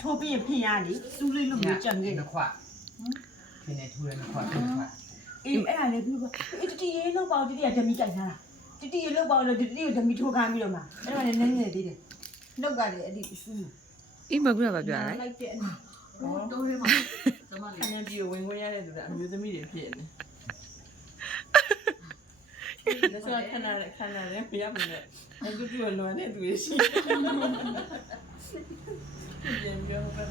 ထိုးပြီးဖြစ်ရလေစူးလေးလို့မျိုးကြံခဲ့ နှစ်ခွဖြစ်နေထူတယ်နှစ်ခွနှစ်ခွ အေးအဲ့ဒါလည်းပြီးတော့တတိရေးလောက်ပေါ့တတိကဓမီကြိုက်ထားတာတတိရေးလောက်ပေါ့လို့တတိကိုဓမီထိုးခိုင်းပြီးတော့မှအဲ့ဒါလည်းနည်းနည်းသေးတယ်နှုတ်ကလည်းအဲ့ဒီစူး အေးမကူရပါပြလဲ လိုက်တဲ့အနာ တိုးရဲမှာကျမလေး ခဏပြီးဝင်ခွင့်ရတဲ့သူကအမျိုးသမီးတွေဖြစ်နေလက်စခဏလည်းမရဘူးနဲ့အခုတူလွန်တဲ့သူတွေရှိပြန်ပြောပါမယ်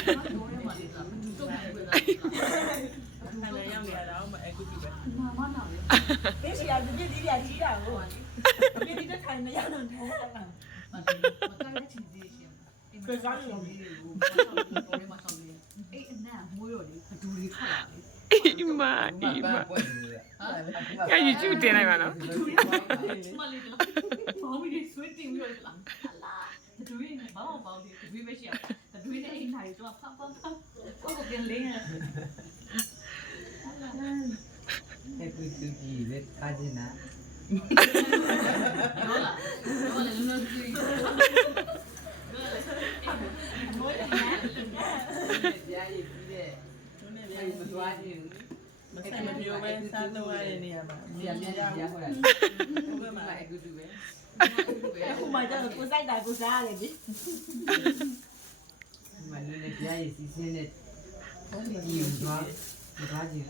တိုးရဲမှာလေးကမတူတော့ဘူးလား ခဏရောက်နေရတော့မအခုတူပဲ မာမနာလေ သိစီရဒီပြည့်ဒီရကြီးတာကိုပြည့်ဒီတဲ့ခိုင်မရတော့တယ် မတူမတိုင်းတဲ့ချီစီရှင်အိမ်မှာဆောင်းလေးကိုတိုးရဲမှာဆောင်းလေးအဲ့အနံ့မွေးတော့လေအတူလေးခတ်လာလေ အေးမအေးမ ပွက်နေတယ် ကဲယူချူတင်လိုက်ပါနော် ကျမလေးကဘောမီလေးဆွေးတင်ပြီးတော့လာလာတူရင်းဘာမှပေါင်းသေးတူရင်းမရှိအောင်တူရင်းနဲ့အိမ်ထိုင်တော့ဖဖဖကိုကိုပြန်လင်းရ အဲ့ကူတူကြီးပဲအားကျင်နာ ဟုတ်လားဘာလဲလုံးလုံးကြည့် ကြားရည်ပြီးတဲ့ သူနဲ့ အဲ့ဒီမသွားခြင်း မဆက်မပြောပဲစားတော့ရတဲ့နေရာမှာ ဒီအမြင်ကြားဟိုလား ဘယ်မှာ အဲ့ကူတူပဲ အခုမှကျတော့ကိုစိုက်တာကိုစားရတယ်လေ မနည်းကြားရည်စီးစင်းတဲ့ဒီသွားခြင်း